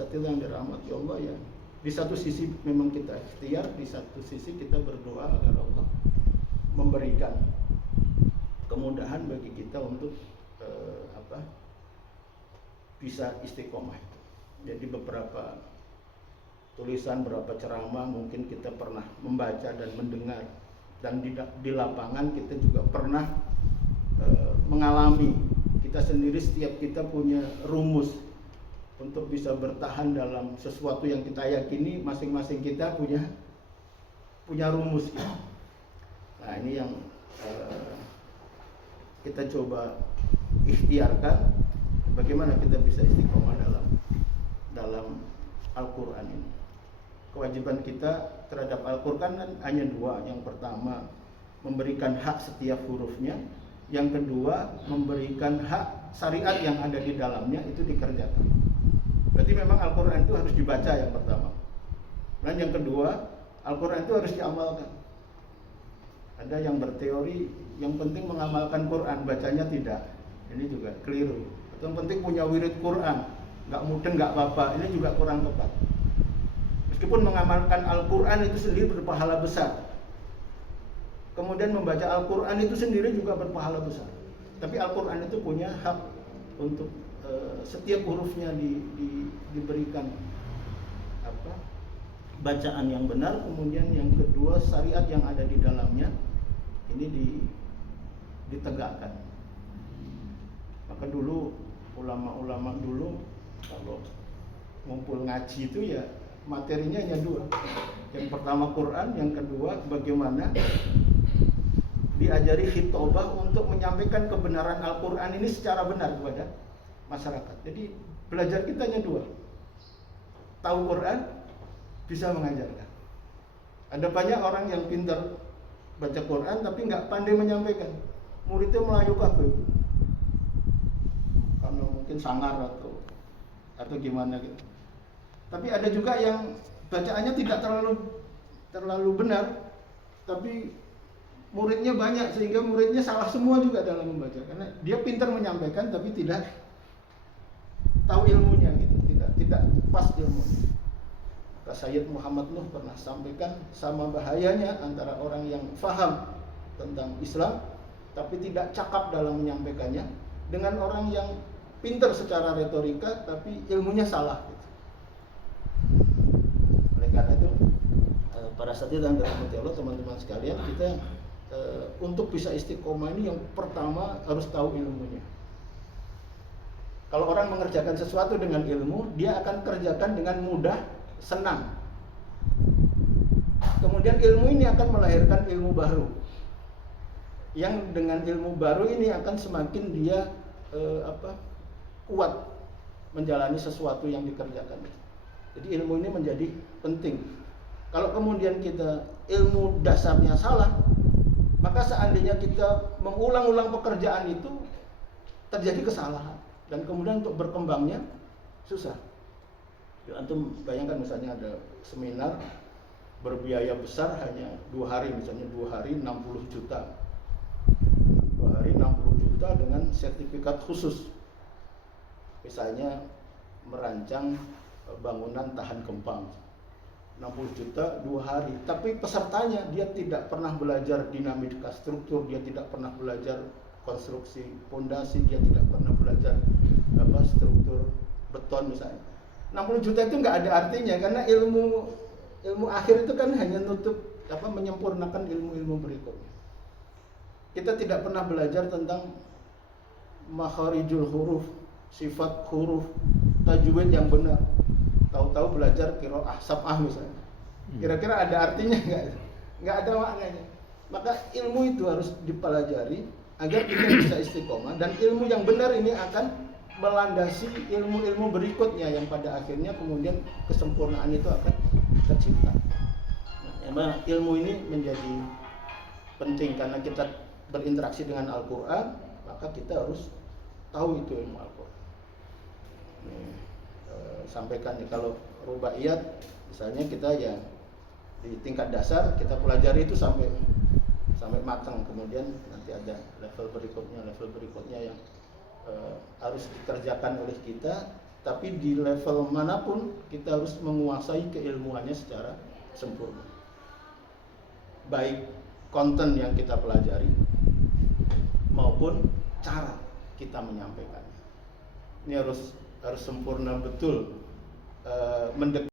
asatidz yang dirahmati Allah ya. Di satu sisi memang kita ikhtiar, di satu sisi kita berdoa agar Allah memberikan kemudahan bagi kita untuk bisa istiqomah. Jadi beberapa tulisan, beberapa ceramah mungkin kita pernah membaca dan mendengar, dan di lapangan kita juga pernah mengalami. Kita sendiri, setiap kita punya rumus untuk bisa bertahan dalam sesuatu yang kita yakini. Masing-masing kita punya rumus. Nah, ini yang kita coba ikhtiarkan, bagaimana kita bisa istiqomah dalam Al-Quran ini. Kewajiban kita terhadap Al-Quran kan hanya dua. Yang pertama, memberikan hak setiap hurufnya. Yang kedua, memberikan hak syariat yang ada di dalamnya itu dikerjakan. Berarti memang Al-Quran itu harus dibaca yang pertama. Dan yang kedua, Al-Quran itu harus diamalkan. Ada yang berteori, yang penting mengamalkan Quran, bacanya tidak. Ini juga keliru. Yang penting punya wirid Quran, nggak mudeng nggak apa-apa, ini juga kurang tepat. Meskipun mengamalkan Al-Quran itu sendiri berpahala besar, kemudian membaca Al-Quran itu sendiri juga berpahala besar. Tapi Al-Quran itu punya hak untuk setiap hurufnya diberikan bacaan yang benar. Kemudian yang kedua, syariat yang ada di dalamnya ini ditegakkan. Maka dulu ulama-ulama dulu kalau ngumpul ngaji itu ya materinya hanya dua. Yang pertama Quran, yang kedua bagaimana diajari khitobah untuk menyampaikan kebenaran Al-Quran ini secara benar kepada masyarakat. Jadi belajar kita hanya dua. Tahu Quran, bisa mengajarkan. Ada banyak orang yang pintar baca Quran tapi nggak pandai menyampaikan. Muridnya melayu kabeh. Karena mungkin sangar atau gimana gitu. Tapi ada juga yang bacaannya tidak terlalu benar, tapi muridnya banyak sehingga muridnya salah semua juga dalam membaca, karena dia pintar menyampaikan tapi tidak tahu ilmunya gitu, tidak pas ilmunya. Maka Sayyid Muhammad Nuh pernah sampaikan sama bahayanya antara orang yang faham tentang Islam tapi tidak cakap dalam menyampaikannya, dengan orang yang pintar secara retorika tapi ilmunya salah gitu. Oleh karena itu para asatidz yang dirahmati Allah, teman-teman sekalian, kita untuk bisa istiqomah ini yang pertama harus tahu ilmunya. Kalau orang mengerjakan sesuatu dengan ilmu, dia akan kerjakan dengan mudah, senang. Kemudian ilmu ini akan melahirkan ilmu baru, yang dengan ilmu baru ini akan semakin dia kuat menjalani sesuatu yang dikerjakan. Jadi ilmu ini menjadi penting. Kalau kemudian kita ilmu dasarnya salah, maka seandainya kita mengulang-ulang pekerjaan itu terjadi kesalahan, dan kemudian untuk berkembangnya susah. Antum bayangkan misalnya ada seminar berbiaya besar hanya 2 hari, misalnya 2 hari 60 juta. 2 hari 60 juta dengan sertifikat khusus. Misalnya merancang bangunan tahan gempa, 60 juta 2 hari. Tapi pesertanya dia tidak pernah belajar dinamika struktur, dia tidak pernah belajar konstruksi pondasi, dia tidak pernah belajar struktur beton misalnya. 60 juta itu nggak ada artinya, karena ilmu akhir itu kan hanya menyempurnakan ilmu-ilmu berikutnya. Kita tidak pernah belajar tentang makharijul huruf, sifat huruf, tajwid yang benar. Tahu-tahu belajar qiraah sab'ah misalnya. Kira-kira ada artinya nggak? Nggak ada maknanya. Maka ilmu itu harus dipelajari agar kita bisa istiqomah, dan ilmu yang benar ini akan melandasi ilmu-ilmu berikutnya yang pada akhirnya kemudian kesempurnaan itu akan tercipta. Nah, ilmu ini menjadi penting karena kita berinteraksi dengan Al-Quran, maka kita harus tahu itu ilmu Al-Quran. Sampaikan nih, kalau rubaiyat misalnya kita ya di tingkat dasar kita pelajari itu sampai matang, kemudian nanti ada level berikutnya yang harus dikerjakan oleh kita tapi di level manapun kita harus menguasai keilmuannya secara sempurna. Baik konten yang kita pelajari maupun cara kita menyampaikannya. Ini harus sempurna betul, mendekati